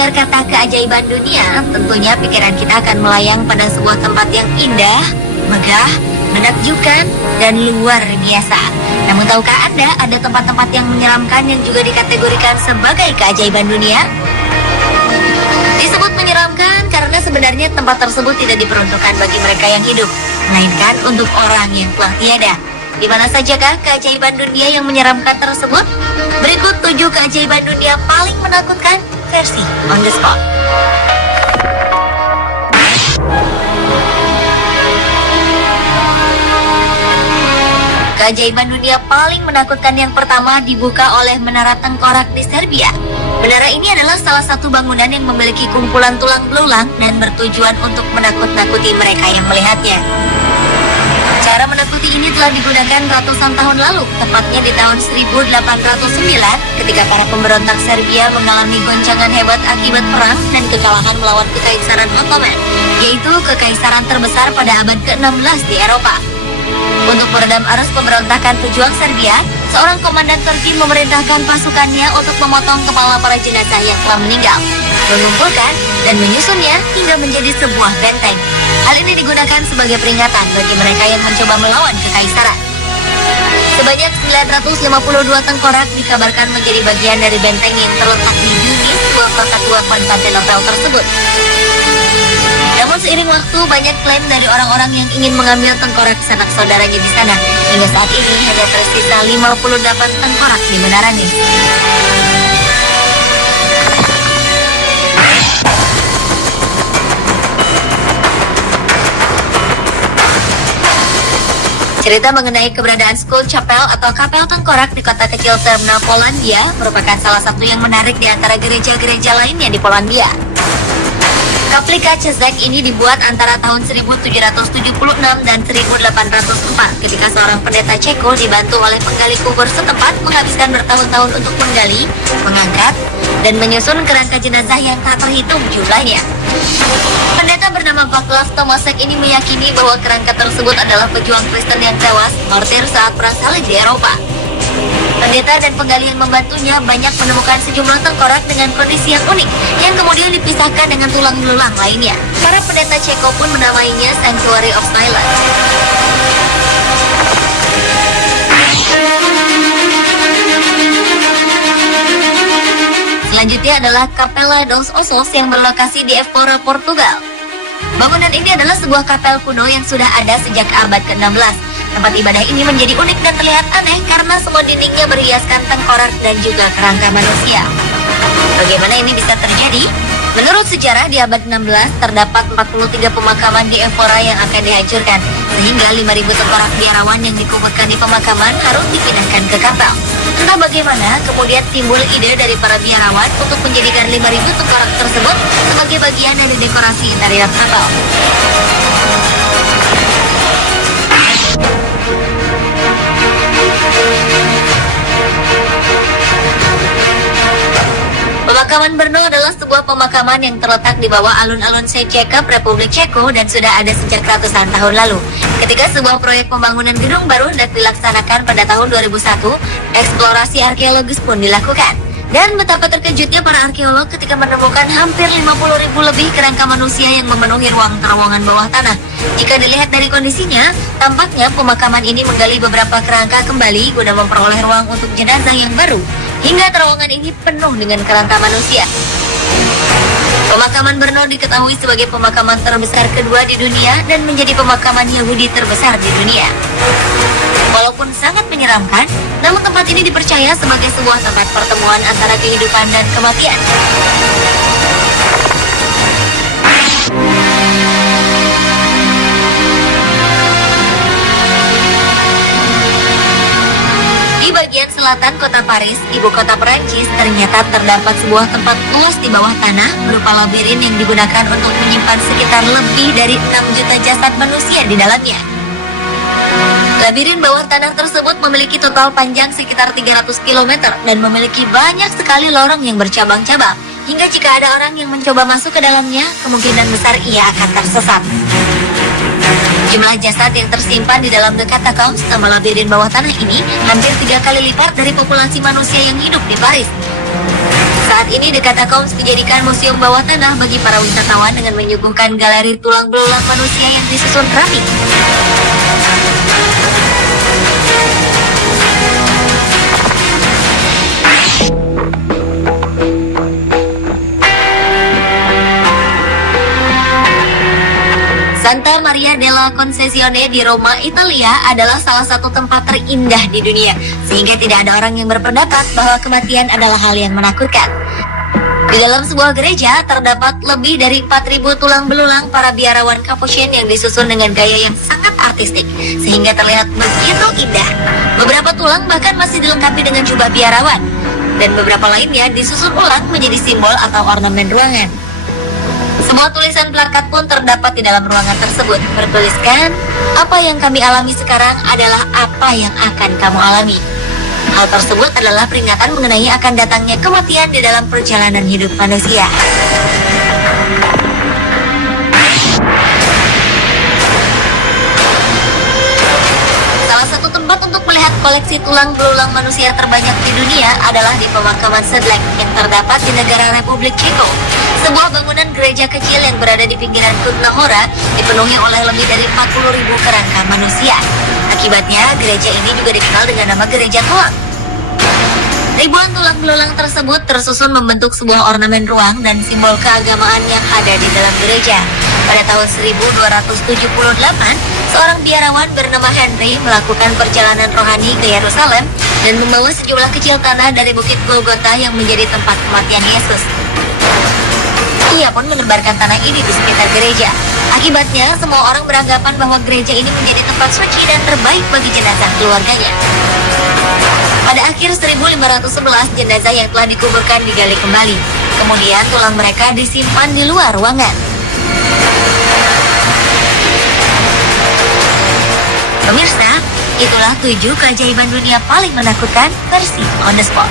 mendengar kata keajaiban dunia, tentunya pikiran kita akan melayang pada sebuah tempat yang indah, megah, menakjubkan, dan luar biasa. Namun tahukah Anda ada tempat-tempat yang menyeramkan yang juga dikategorikan sebagai keajaiban dunia? Disebut menyeramkan karena sebenarnya tempat tersebut tidak diperuntukkan bagi mereka yang hidup, melainkan untuk orang yang telah tiada. Di mana sajakah keajaiban dunia yang menyeramkan tersebut? Berikut 7 keajaiban dunia paling menakutkan versi on the spot. Keajaiban dunia paling menakutkan yang pertama dibuka oleh Menara Tengkorak di Serbia. Menara ini adalah salah satu bangunan yang memiliki kumpulan tulang belulang dan bertujuan untuk menakut-nakuti mereka yang melihatnya. Cara menakuti ini telah digunakan ratusan tahun lalu, tepatnya di tahun 1809 ketika para pemberontak Serbia mengalami goncangan hebat akibat perang dan kekalahan melawan Kekaisaran Ottoman, yaitu kekaisaran terbesar pada abad ke-16 di Eropa. Untuk meredam arus pemberontakan pejuang Serbia, seorang komandan Turki memerintahkan pasukannya untuk memotong kepala para jenazah yang telah meninggal, mengumpulkan dan menyusunnya hingga menjadi sebuah benteng. Hal ini digunakan sebagai peringatan bagi mereka yang mencoba melawan kekaisaran. Sebanyak 952 tengkorak dikabarkan menjadi bagian dari benteng yang terletak di Yunis, kota tua Konstantinopel tersebut. Namun seiring waktu, banyak klaim dari orang-orang yang ingin mengambil tengkorak sanak saudaranya di sana. Hingga saat ini hanya tersisa 58 tengkorak di Menara Nis. Cerita mengenai keberadaan Skull Chapel atau kapel tengkorak di kota kecil terminal Polandia merupakan salah satu yang menarik di antara gereja-gereja lainnya di Polandia. Kaplika Czech ini dibuat antara tahun 1776 dan 1804 ketika seorang pendeta Ceko dibantu oleh penggali kubur setempat menghabiskan bertahun-tahun untuk menggali, mengangkat, dan menyusun kerangka jenazah yang tak terhitung jumlahnya. Pendeta bernama Václav Tomasek ini meyakini bahwa kerangka tersebut adalah pejuang Kristen yang tewas martir saat perang salib di Eropa. Pendeta dan penggali yang membantunya banyak menemukan sejumlah tengkorak dengan kondisi yang unik yang kemudian dipisahkan dengan tulang belulang lainnya. Para pendeta Ceko pun menamainya Sanctuary of Silence. Selanjutnya adalah Capela dos Ossos yang berlokasi di Évora, Portugal. Bangunan ini adalah sebuah kapel kuno yang sudah ada sejak abad ke-16. Tempat ibadah ini menjadi unik dan terlihat aneh karena semua dindingnya berhiaskan tengkorak dan juga kerangka manusia. Bagaimana ini bisa terjadi? Menurut sejarah, di abad 16 terdapat 43 pemakaman di Évora yang akan dihancurkan, sehingga 5.000 tengkorak biarawan yang dikumpulkan di pemakaman harus dipindahkan ke kapel. Entah bagaimana, kemudian timbul ide dari para biarawan untuk menjadikan 5.000 tengkorak tersebut sebagai bagian dari dekorasi interior kapel. Pemakaman Brno adalah sebuah pemakaman yang terletak di bawah alun-alun Sejekep, Republik Ceko dan sudah ada sejak ratusan tahun lalu. Ketika sebuah proyek pembangunan gedung baru hendak dilaksanakan pada tahun 2001, eksplorasi arkeologis pun dilakukan. Dan betapa terkejutnya para arkeolog ketika menemukan hampir 50.000 lebih kerangka manusia yang memenuhi ruang terowongan bawah tanah. Jika dilihat dari kondisinya, tampaknya pemakaman ini menggali beberapa kerangka kembali guna memperoleh ruang untuk jenazah yang baru. Hingga terowongan ini penuh dengan kerangka manusia. Pemakaman Brno diketahui sebagai pemakaman terbesar kedua di dunia dan menjadi pemakaman Yahudi terbesar di dunia. Walaupun sangat menyeramkan, namun tempat ini dipercaya sebagai sebuah tempat pertemuan antara kehidupan dan kematian. Di bagian selatan kota Paris, ibu kota Perancis, ternyata terdapat sebuah tempat luas di bawah tanah berupa labirin yang digunakan untuk menyimpan sekitar lebih dari 6 juta jasad manusia di dalamnya. Labirin bawah tanah tersebut memiliki total panjang sekitar 300 km dan memiliki banyak sekali lorong yang bercabang-cabang. Hingga jika ada orang yang mencoba masuk ke dalamnya, kemungkinan besar ia akan tersesat. Jumlah jasad yang tersimpan di dalam The Catacombs sama labirin bawah tanah ini hampir 3 kali lipat dari populasi manusia yang hidup di Paris. Saat Saat ini The Catacombs dijadikan museum bawah tanah bagi para wisatawan dengan menyuguhkan galeri tulang belulang manusia yang disusun rapi. Santa Maria della Concesione di Roma, Italia adalah salah satu tempat terindah di dunia, sehingga tidak ada orang yang berpendapat bahwa kematian adalah hal yang menakutkan. Di dalam sebuah gereja terdapat lebih dari 4.000 tulang belulang para biarawan Capuchin yang disusun dengan gaya yang sangat artistik, sehingga terlihat begitu indah. Beberapa tulang bahkan masih dilengkapi dengan jubah biarawan, dan beberapa lainnya disusun ulang menjadi simbol atau ornamen ruangan. Semua tulisan plakat pun terdapat di dalam ruangan tersebut, bertuliskan, "Apa yang kami alami sekarang adalah apa yang akan kamu alami." Hal tersebut adalah peringatan mengenai akan datangnya kematian di dalam perjalanan hidup manusia. Salah satu tempat untuk melihat koleksi tulang belulang manusia terbanyak di dunia adalah di pemakaman Sedlec yang terdapat di negara Republik Ceko. Sebuah bangunan gereja kecil yang berada di pinggiran Kutna Hora dipenuhi oleh lebih dari 40.000 kerangka manusia. Akibatnya, gereja ini juga dikenal dengan nama Gereja Tulang. Ribuan tulang belulang tersebut tersusun membentuk sebuah ornamen ruang dan simbol keagamaan yang ada di dalam gereja. Pada tahun 1278, seorang biarawan bernama Henry melakukan perjalanan rohani ke Yerusalem dan membawa sejumlah kecil tanah dari Bukit Golgota yang menjadi tempat kematian Yesus. Ia pun menebarkan tanah ini di sekitar gereja. Akibatnya, semua orang beranggapan bahwa gereja ini menjadi tempat suci dan terbaik bagi jenazah keluarganya. Pada akhir 1511, jenazah yang telah dikuburkan digali kembali. Kemudian tulang mereka disimpan di luar ruangan. Pemirsa, itulah 7 keajaiban dunia paling menakutkan versi On The Spot.